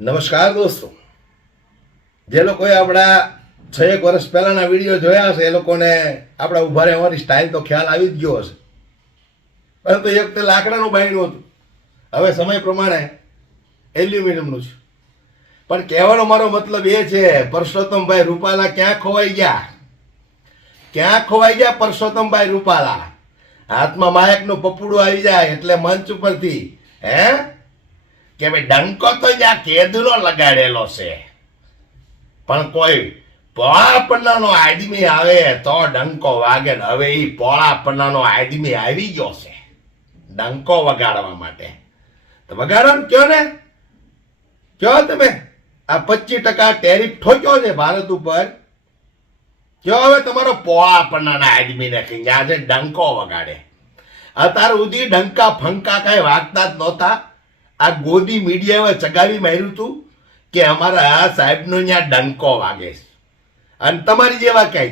નમસ્કાર દોસ્તો. જે લોકોએ આપણા છ એક વર્ષ પહેલાના વીડિયો જોયા હશે, એ લોકોને આપણા ઊભા રહેવાની સ્ટાઇલ તો ખ્યાલ આવી જ ગયો હશે. પરંતુ એક વખતે લાકડાનું બાયણું હતું. હવે સમય પ્રમાણે એલ્યુમિનિયમનું છે. પણ કહેવાનો મારો મતલબ એ છે, પરસોત્તમભાઈ રૂપાલા ક્યાં ખોવાઈ ગયા? ક્યાં ખોવાઈ ગયા પરસોત્તમભાઈ રૂપાલા? હાથમાં માયકનું પપ્પુડું આવી જાય એટલે મંચ ઉપરથી, હે? કે ભાઈ ડંકો તો જ્યાં કેદુનો લગાડેલો છે. પણ કોઈ પોળા પન્નાનો આદમી આવે તો ડંકો વાગે ને હવે એ પોળા પન્નાનો આદમી આવી ગયો છે. ડંકો વગાડવા માટે. તો વગાડો ને કયો ને? કયો તમે? આ પચીસ ટકા ટેરિફ ઠોક્યો છે ભારત ઉપર. કયો હવે તમારો પોળા પન્નાના આદમીને કે આજે ડંકો વગાડે. અત્યાર સુધી ડંકા ફંકા કાંઈ વાગતા જ નહોતા. આ ગોદી મીડિયાએ ચગાવી માર્યું હતું કે અમારા આ સાહેબનો ત્યાં ડંકો વાગે છે. અને તમારી જેવા ક્યાંય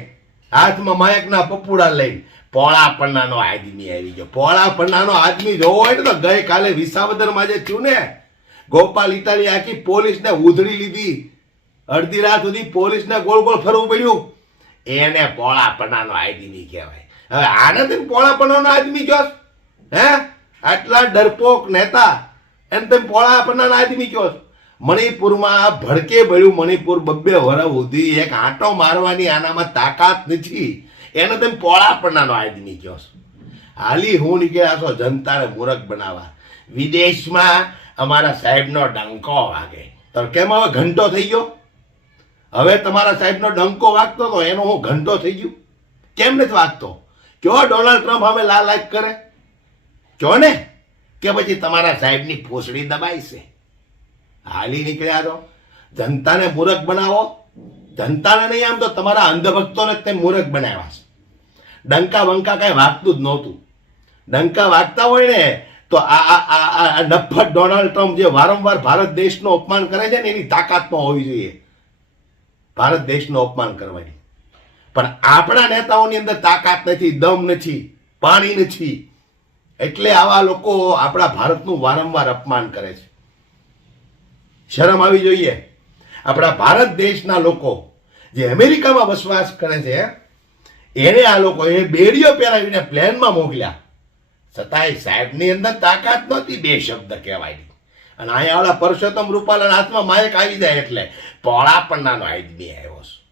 હાથમાં માયકના પપુડા લઈ પોળા પન્નાનો આદમી આવી ગયો. પોળા પન્નાનો આદમી જોવો હોય તો ગઈકાલે વિસાવદરમાં જે થયું ને, ગોપાલ ઇટાલી આખી પોલીસને ઉધડી લીધી. અડધી રાત સુધી પોલીસને ગોળ ગોળ ફરવું પડ્યું. એને પોળા પન્નાનો આદમી કહેવાય. હવે આનંદ પોળા પન્નાનો આદમી જો હે? આટલા ડરપોક નેતા એમ તેમ પોળા આપણના આદમી કહો છો? મણિપુરમાં ભડકે ભળ્યું મણિપુર બબ્બે વરસ સુધી એક આંટો મારવાની આનામાં તાકાત નથી. એને તેમ પોળા પન્નાનો આદમી છો. હાલી હું નીકળ્યા છો જનતાને મૂરખ બનાવવા. વિદેશમાં અમારા સાહેબનો ડંકો વાગે. તો કેમ હવે ઘંટો થઈ ગયો? હવે તમારા સાહેબનો ડંકો વાગતો હતો એનો હું ઘંટો થઈ ગયું. કેમ નથી વાગતો? કયો ડોનાલ્ડ ટ્રમ્પ હવે લાલ લાઈક કરે? કયો ને? કે પછી તમારા સાહેબની ફોસડી દબાઈ છે? હાલી નીકળ્યા તો જનતાને મૂરખ બનાવો. જનતાને નહીં આમ તો તમારા અંધભક્તોને જ તે મૂરખ બનાવ્યા છે. ડંકા વંકા કાંઈ વાગતું જ નહોતું. ડંકા વાગતા હોય ને તો આ આ આ નફ્ફટ ડોનાલ્ડ ટ્રમ્પ જે વારંવાર ભારત દેશનું અપમાન કરે છે ને એની તાકાતમાં હોવી જોઈએ. ભારત દેશનું અપમાન કરવાની. પણ આપણા નેતાઓની અંદર તાકાત નથી, દમ નથી, પાણી નથી. એટલે આવા લોકો આપણા ભારતનું વારંવાર અપમાન કરે છે. શરમ આવી જોઈએ. આપણા ભારત દેશના લોકો જે અમેરિકામાં વસવાસ કરે છે, એને આ લોકોએ બેડીઓ પહેરાવીને પ્લેનમાં મોકલ્યા. છતાંય સાહેબની અંદર તાકાત નહોતી, બે શબ્દ કહેવાય. અને અહીંયા ઓલા પરસોત્તમ રૂપાલાના હાથમાં માયક આવી જાય એટલે પોળા પન્નાનો આદમી આવ્યો છે.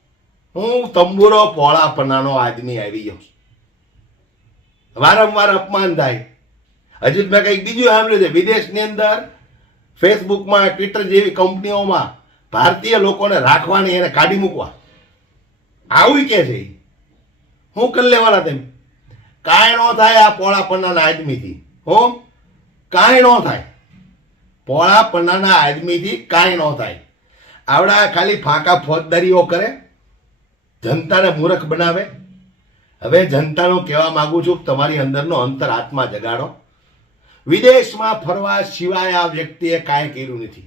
હું તંબુરો પોળા પન્નાનો આદમી આવી ગયો. વારંવાર અપમાન થાય. હજુ મેં કંઈક બીજું સાંભળ્યું છે. વિદેશની અંદર, ફેસબુકમાં, ટ્વિટર જેવી કંપનીઓમાં ભારતીય લોકોને રાખવાની એને કાઢી મૂકવા. આવું કે છે. હું કરી લેવાના તેમ. કાંઈ ન થાય આ પોળા પન્નાના આદમીથી. હો? કાંઈ ન થાય. પોળા પન્નાના આદમીથી કાંઈ ન થાય. આવડા ખાલી ફાંકા ફોજદારીઓ કરે, જનતાને મૂર્ખ બનાવે. હવે જનતાનો કહેવા માગું છું તમારી અંદરનો અંતર આત્મા જગાડો. વિદેશમાં ફરવા સિવાય આ વ્યક્તિએ કાંઈ કર્યું નથી.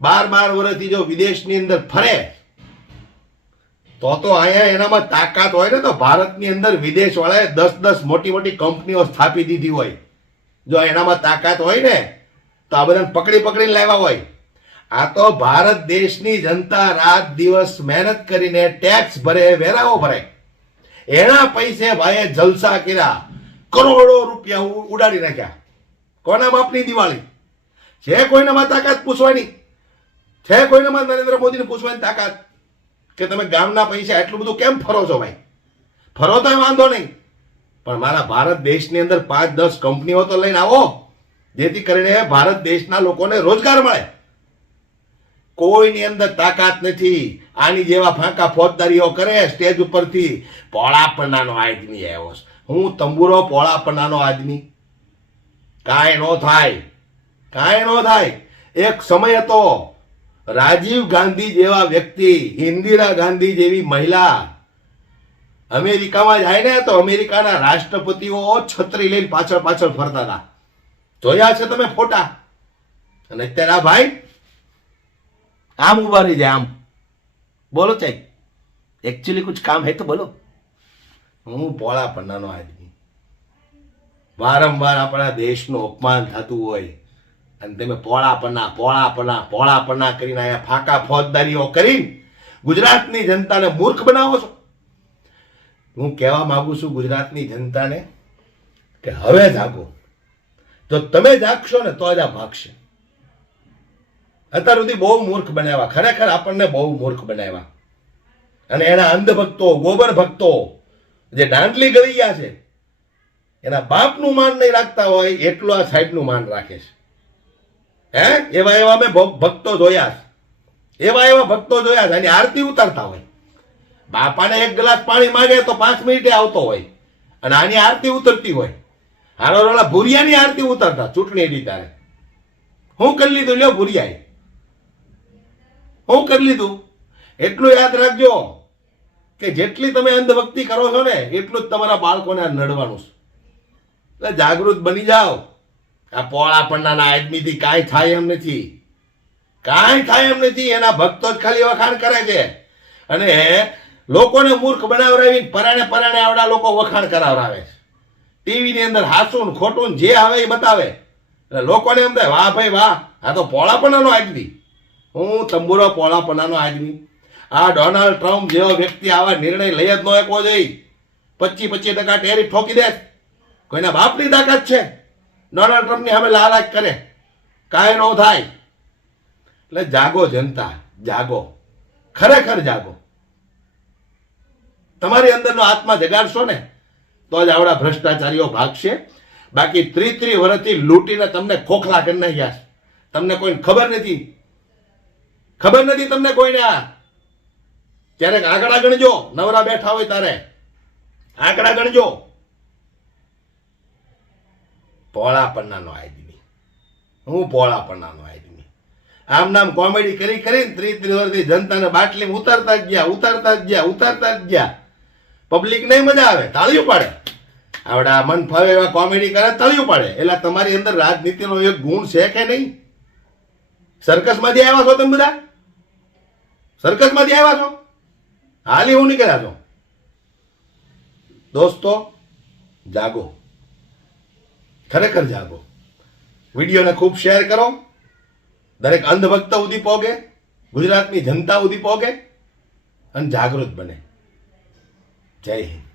બાર બાર વર્ષથી જો વિદેશની અંદર ફરે, તો તો અહીંયા એનામાં તાકાત હોય ને તો ભારતની અંદર વિદેશવાળાએ દસ દસ મોટી મોટી કંપનીઓ સ્થાપી દીધી હોય. જો એનામાં તાકાત હોય ને, તો આ બધાને પકડી પકડીને લાવ્યા હોય. આ તો ભારત દેશની જનતા રાત દિવસ મહેનત કરીને ટેક્સ ભરે, વેરાઓ ભરે. એના પૈસે ભાઈએ જલસા કર્યા, કરોડો રૂપિયા ઉડાડી નાખ્યા. કોના બાપની દિવાળી? છે કોઈનામાં તાકાત પૂછવાની છે કોઈનામાં નરેન્દ્ર મોદીને પૂછવાની તાકાત કે તમે ગામના પૈસા એટલું બધું કેમ ફરો છો ભાઈ? ફરો તો વાંધો નહીં. પણ મારા ભારત દેશની અંદર પાંચ દસ કંપનીઓ તો લઈને આવો, જેથી કરીને ભારત દેશના લોકોને રોજગાર મળે. કોઈની અંદર તાકાત નથી. આની જેવા ફાંકા ફોજદારીઓ કરે, સ્ટેજ ઉપરથી પોળા પન્નાનો આદમી આવ્યો હું તંબુરો પોળા પન્નાનો આદમી. કાંઈ નો થાય. કાંઈ નો થાય. એક સમય હતો, રાજીવ ગાંધી જેવા વ્યક્તિ, ઇન્દિરા ગાંધી જેવી મહિલા, અમેરિકામાં જાય ને તો અમેરિકાના રાષ્ટ્રપતિઓ છત્રી લઈને પાછળ પાછળ ફરતા હતા. જોયા છે તમે ફોટા? અને અત્યારે આ ભાઈ, આમ ઊભા રહી જાય આમ. બોલો સાહેબ એકચ્યુઅલી કુછ કામ હે તો બોલો. હું ભોળા પન્નાનો આદમી. વારંવાર આપણા દેશનું અપમાન થતું હોય અને તમે પોળાપણા પોળાપણા પોળાપના કરીને અહીંયા ફાંકા ફોજદારીઓ કરીને ગુજરાતની જનતાને મૂર્ખ બનાવો છો. હું કહેવા માંગુ છું ગુજરાતની જનતાને કે હવે જાગો. જો તમે જાગશો ને તો જ આ ભાગશે. અત્યાર સુધી બહુ મૂર્ખ બનાવ્યા. ખરેખર આપણને બહુ મૂર્ખ બનાવ્યા. અને એના અંધભક્તો, ગોબર ભક્તો, જે દાંડલી ગળી ગયા છે એના બાપનું માન નહીં રાખતા હોય, એટલું આ સાઈડનું માન રાખે છે. હે? એવા એવા મેં ભક્તો જોયા છે. એવા એવા ભક્તો જોયા છે અને આરતી ઉતારતા હોય. બાપાને એક ગ્લાસ પાણી માંગે તો પાંચ મિનિટે આવતો હોય અને આની આરતી ઉતરતી હોય. હારો ભુરિયાની આરતી ઉતરતા, ચૂંટણી એડી હું કરી લીધું? લ્યો ભૂરિયાએ. હું કરી લીધું? એટલું યાદ રાખજો કે જેટલી તમે અંધભક્તિ કરો છો ને, એટલું જ તમારા બાળકોને આ નડવાનું છે. એટલે જાગૃત બની જાઓ. આ પોળાપણાના આદમીથી કાંઈ થાય એમ નથી. કાંઈ થાય એમ નથી, એના ભક્તો જ ખાલી વખાણ કરે છે. અને લોકોને મૂર્ખ બનાવરાવીને પરાણે પરાણે આવડા લોકો વખાણ કરાવરાવે છે. ટીવીની અંદર હાસું ખોટું જે આવે એ બતાવે. એટલે લોકોને એમ થાય, વાહ ભાઈ, વાહ, આ તો પોળાપણાનો આદમી. હું તંબુરો પોળાપણાનો આદમી. આ ડોનાલ્ડ ટ્રમ્પ જેવો વ્યક્તિ આવા નિર્ણય લઈ જ ન શકવો જોઈએ પચીસ પચીસ ટકા ટેરિફ ઠોકી દે. કોઈના બાપની તાકાત છે? ડોનાલ્ડ ટ્રમ્પની હવે લાલાક કરે. કાંઈ ન થાય. એટલે જાગો જનતા, જાગો. ખરેખર જાગો. તમારી અંદરનો આત્મા જગાડશો ને, તો જ આવડા ભ્રષ્ટાચારીઓ ભાગશે. બાકી ત્રી ત્રી વર્ષથી લૂંટીને તમને ખોખલા કરી નાખ્યા. તમને કોઈને ખબર નથી? ખબર નથી તમને કોઈને આ? ક્યારેક આંકડા ગણજો નવરા બેઠા હોય તારે. આંકડા ગણજો પોળાપણાનો આદમી. હું પોળાપણાનો આદમી. આમ નામ કોમેડી કરી કરીને ત્રીસ ત્રીસ વર્ષથી જનતાને બાટલી ઉતારતા જ ગયા, ઉતારતા જ ગયા, ઉતારતા જ ગયા. પબ્લિક નહીં મજા આવે, તાળીઓ પાડે. આવડા મન ફાવે એવા કોમેડી કરે, તાળીઓ પાડે. એટલે તમારી અંદર રાજનીતિનો એક ગુણ છે કે નહીં? સર્કસમાંથી આવ્યા છો તમે બધા? સર્કસમાંથી આવ્યા છો? હાલી હું નીકળ્યા છો? દોસ્તો, જાગો. ખરેખર જાગો. વિડીયોને ખૂબ શેર કરો. દરેક અંધભક્ત સુધી પહોંચે ગુજરાતની જનતા સુધી પહોંચે અને જાગૃત બને. જય હિન્દ.